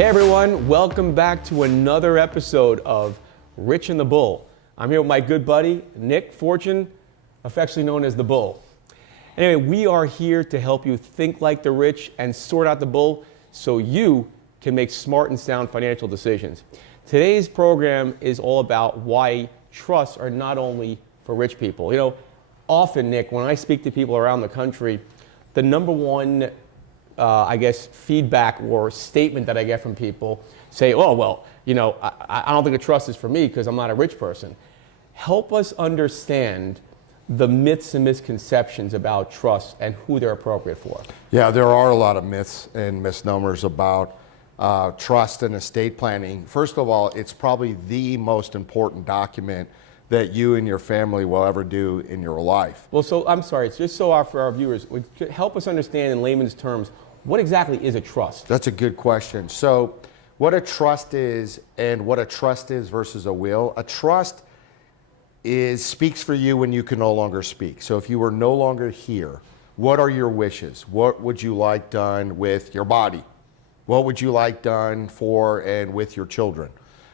Hey everyone, welcome back to another episode of Rich and the Bull. I'm here with my good buddy, Nick Fortune, affectionately known as the Bull. Anyway, we are here to help you think like the rich and sort out the bull so you can make smart and sound financial decisions. Today's program is all about why trusts are not only for rich people. You know, often, Nick, when I speak to people around the country, the number one feedback or statement that I get from people say, oh, well, you know, I don't think a trust is for me because I'm not a rich person. Help us understand the myths and misconceptions about trusts and who they're appropriate for. Yeah, there are a lot of myths and misnomers about trust and estate planning. First of all, it's probably the most important document that you and your family will ever do in your life. Well, so I'm sorry, it's just so for our viewers, help us understand in layman's terms, what exactly is a trust? That's a good question. So what a trust is and what a trust is versus a will. A trust speaks for you when you can no longer speak. So if you were no longer here, what are your wishes? What would you like done with your body? What would you like done for and with your children?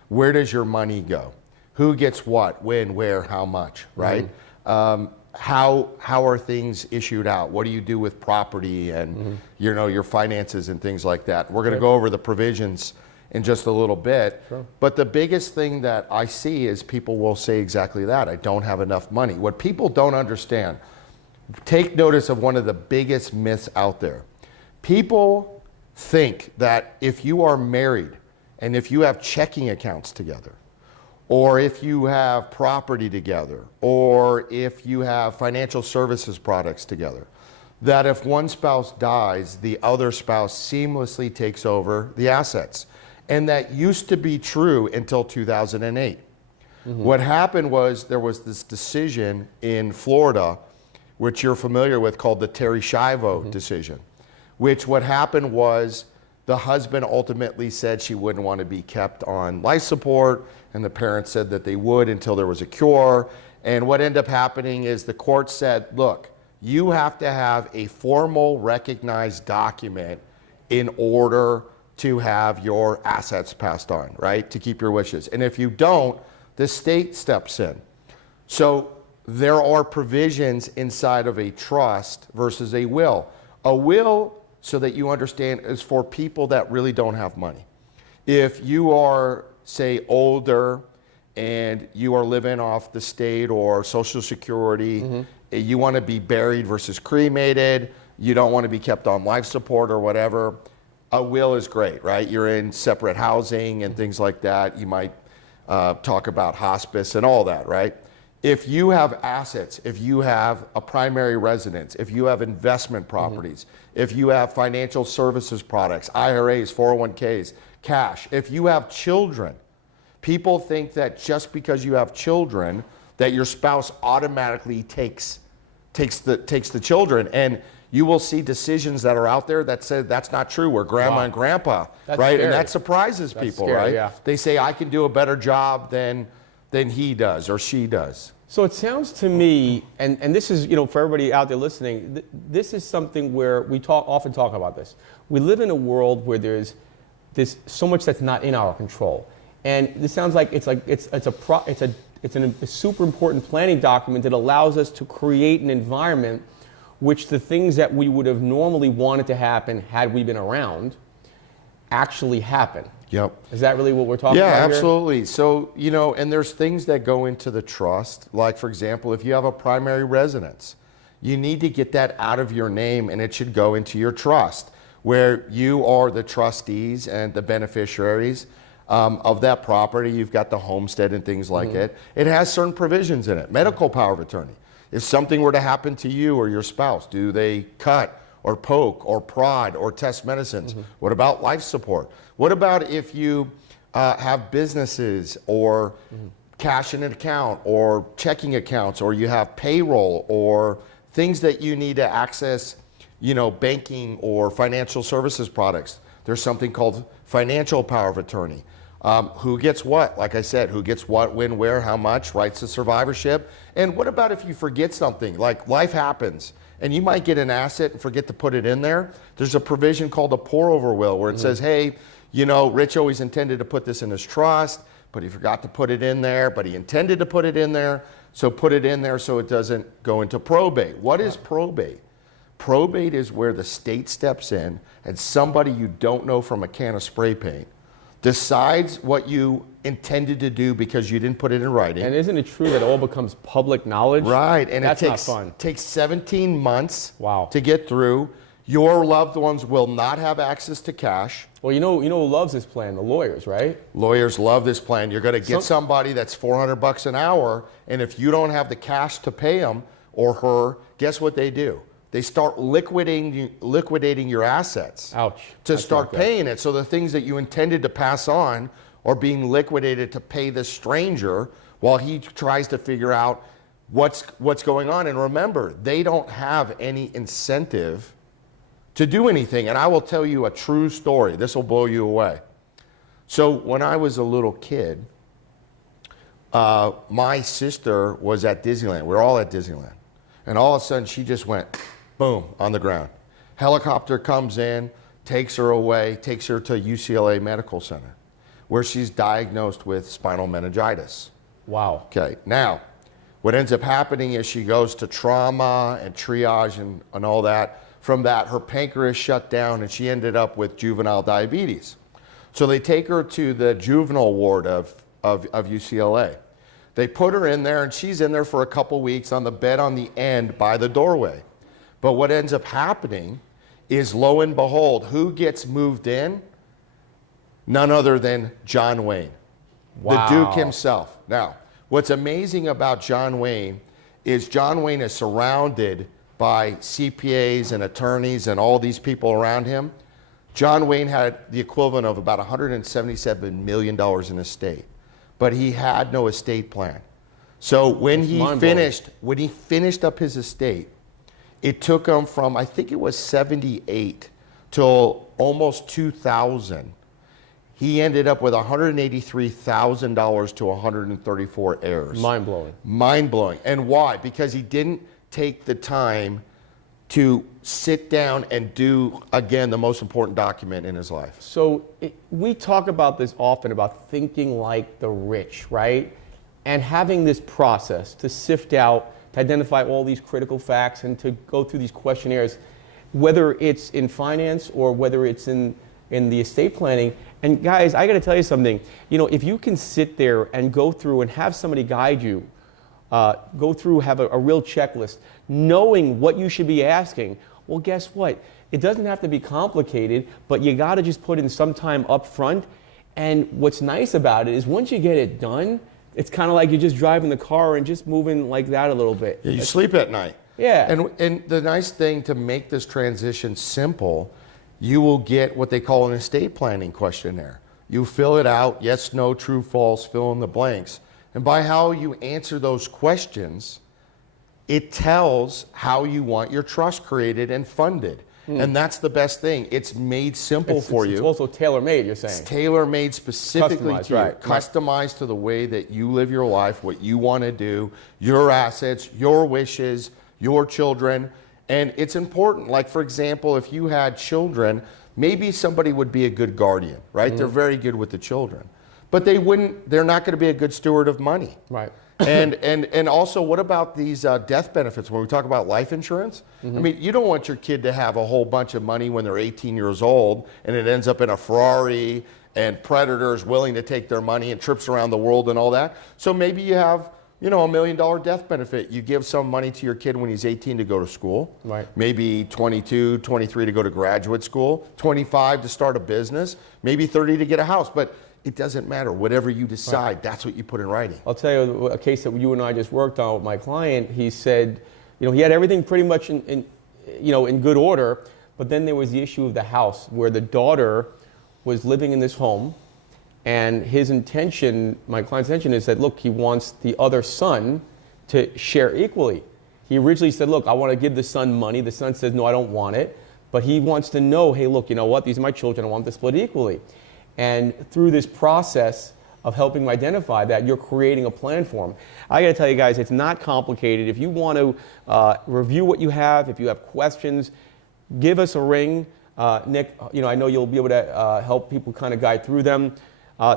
Where does your money go? Who gets what, when, where, how much, right? Mm-hmm. How are things issued out? What do you do with property and your finances and things like that? We're going to go over the provisions in just a little bit. Sure. But the biggest thing that I see is people will say exactly that. I don't have enough money. What people don't understand, take notice of one of the biggest myths out there. People think that if you are married and if you have checking accounts together, or if you have property together, or if you have financial services products together, that if one spouse dies, the other spouse seamlessly takes over the assets. And that used to be true until 2008. Mm-hmm. What happened was there was this decision in Florida, which you're familiar with, called the Terry Schiavo decision, which what happened was the husband ultimately said she wouldn't want to be kept on life support, and the parents said that they would until there was a cure. And what ended up happening is the court said, look, you have to have a formal recognized document in order to have your assets passed on, right? To keep your wishes. And if you don't, the state steps in. So there are provisions inside of a trust versus a will. A will, so that you understand, is for people that really don't have money. If you are, say, older and you are living off the state or Social Security, you want to be buried versus cremated, you don't want to be kept on life support or whatever, a will is great, right? You're in separate housing and things like that. You might talk about hospice and all that, right? If you have assets, if you have a primary residence, if you have investment properties, if you have financial services products, IRAs, 401ks, cash, if you have children, people think that just because you have children, that your spouse automatically takes the children. And you will see decisions that are out there that say that's not true, where grandma and grandpa, that's right? Scary. And that surprises people, scary, right? Yeah. They say, I can do a better job than he does or she does. So it sounds to me, and this is, for everybody out there listening, this is something where we often talk about this. We live in a world where there's so much that's not in our control. And this sounds like it's a super important planning document that allows us to create an environment which the things that we would have normally wanted to happen had we been around actually happen. Yep. Is that really what we're talking about here? Yeah, absolutely. So, and there's things that go into the trust. Like, for example, if you have a primary residence, you need to get that out of your name and it should go into your trust, where you are the trustees and the beneficiaries of that property. You've got the homestead and things like it. It has certain provisions in it. Medical power of attorney. If something were to happen to you or your spouse, do they cut or poke or prod or test medicines? What about life support? What about if you have businesses or cash in an account or checking accounts, or you have payroll or things that you need to access, banking or financial services products? There's something called financial power of attorney. Who gets what? Like I said, who gets what, when, where, how much, rights to survivorship. And what about if you forget something? Like, life happens and you might get an asset and forget to put it in there. There's a provision called a pour-over will where it says, hey, you know, Rich always intended to put this in his trust, but he forgot to put it in there, but he intended to put it in there, so put it in there so it doesn't go into probate. What is probate? Probate is where the state steps in and somebody you don't know from a can of spray paint decides what you intended to do because you didn't put it in writing. And isn't it true that it all becomes public knowledge? Right, and that's it not takes 17 months Wow. to get through. Your loved ones will not have access to cash. Well, you know who loves this plan? The lawyers, right? Lawyers love this plan. You're going to get somebody that's $400 an hour, and if you don't have the cash to pay him or her, guess what they do? They start liquidating your assets. Ouch. To That's start not good. paying it. So the things that you intended to pass on are being liquidated to pay the stranger while he tries to figure out what's going on. And remember, they don't have any incentive to do anything. And I will tell you a true story. This will blow you away. So when I was a little kid, my sister was at Disneyland. We were all at Disneyland. And all of a sudden, she just went, boom, on the ground. Helicopter comes in, takes her away, takes her to UCLA Medical Center, where she's diagnosed with spinal meningitis. Wow. Okay, now, what ends up happening is she goes to trauma and triage and all that. From that, her pancreas shut down and she ended up with juvenile diabetes. So they take her to the juvenile ward of UCLA. They put her in there and she's in there for a couple weeks on the bed on the end by the doorway. But what ends up happening is, lo and behold, who gets moved in? None other than John Wayne, Wow. the Duke himself. Now, what's amazing about John Wayne is surrounded by CPAs and attorneys and all these people around him. John Wayne had the equivalent of about $177 million in estate, but he had no estate plan. So when he finished up his estate, it took him from, I think it was 78 till almost 2000. He ended up with $183,000 to 134 heirs. Mind-blowing. Mind-blowing. And why? Because he didn't take the time to sit down and do, again, the most important document in his life. So we talk about this often, about thinking like the rich, right? And having this process to sift out, to identify all these critical facts and to go through these questionnaires, whether it's in finance or whether it's in the estate planning. And guys, I got to tell you something. You know, if you can sit there and go through and have somebody guide you, go through, have a real checklist, knowing what you should be asking, well, guess what? It doesn't have to be complicated, but you got to just put in some time up front. And what's nice about it is once you get it done, it's kind of like you're just driving the car and just moving like that a little bit. Yeah, you sleep at night. Yeah. And the nice thing, to make this transition simple, you will get what they call an estate planning questionnaire. You fill it out, yes, no, true, false, fill in the blanks. And by how you answer those questions, it tells how you want your trust created and funded. And that's the best thing. It's made simple for you. It's also tailor-made, you're saying. It's tailor-made specifically Customized, to you. right. Customized to the way that you live your life, what you want to do, your assets, your wishes, your children. And it's important. Like, for example, if you had children, maybe somebody would be a good guardian, right? They're very good with the children. But they're not going to be a good steward of money. Right. And also, what about these death benefits? When we talk about life insurance, I mean, you don't want your kid to have a whole bunch of money when they're 18 years old and it ends up in a Ferrari and predators willing to take their money and trips around the world and all that. So maybe you have, $1 million death benefit. You give some money to your kid when he's 18 to go to school. Right. Maybe 22, 23 to go to graduate school, 25 to start a business, maybe 30 to get a house. But it doesn't matter. Whatever you decide, that's what you put in writing. I'll tell you a case that you and I just worked on with my client. He said, he had everything pretty much in good order, but then there was the issue of the house where the daughter was living in this home, and my client's intention is that, look, he wants the other son to share equally. He originally said, look, I want to give the son money. The son says, no, I don't want it. But he wants to know, hey, look, you know what? These are my children. I want them to split equally. And through this process of helping them identify that, you're creating a plan for them. I got to tell you guys, it's not complicated. If you want to review what you have, if you have questions, give us a ring. Nick, I know you'll be able to help people kind of guide through them.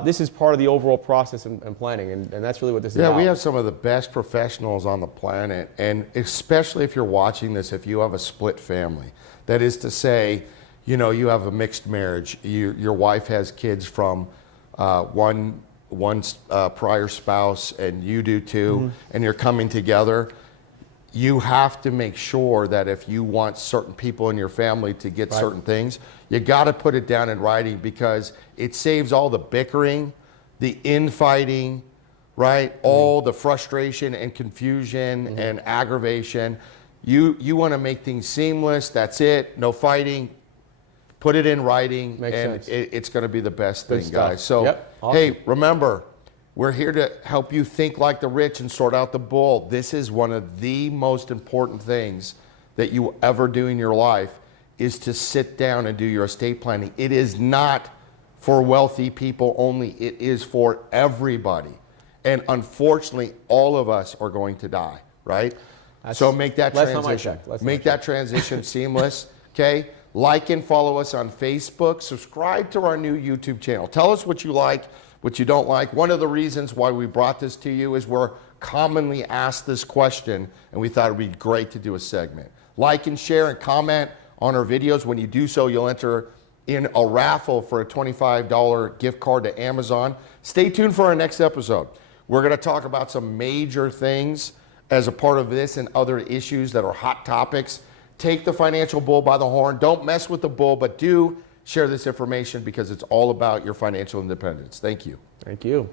This is part of the overall process and planning, and that's really what this is about. Yeah, we have some of the best professionals on the planet, and especially if you're watching this, if you have a split family. That is to say, you have a mixed marriage. Your wife has kids from one prior spouse, and you do too, and you're coming together. You have to make sure that if you want certain people in your family to get certain things, you got to put it down in writing, because it saves all the bickering, the infighting, right? All the frustration and confusion and aggravation. You want to make things seamless. That's it. No fighting. Put it in writing, Makes and sense. It's going to be the best thing, stuff. guys. So, Yep. Awesome. hey, remember, we're here to help you think like the rich and sort out the bull. This is one of the most important things that you ever do in your life, is to sit down and do your estate planning. It is not for wealthy people only. It is for everybody. And unfortunately, all of us are going to die, right? So make that transition. Make that transition seamless, okay? Like and follow us on Facebook. Subscribe to our new YouTube channel. Tell us what you like, what you don't like. One of the reasons why we brought this to you is we're commonly asked this question, and we thought it would be great to do a segment. Like and share and comment on our videos. When you do so, you'll enter in a raffle for a $25 gift card to Amazon. Stay tuned for our next episode. We're going to talk about some major things as a part of this and other issues that are hot topics. Take the financial bull by the horn. Don't mess with the bull, but do share this information, because it's all about your financial independence. Thank you. Thank you.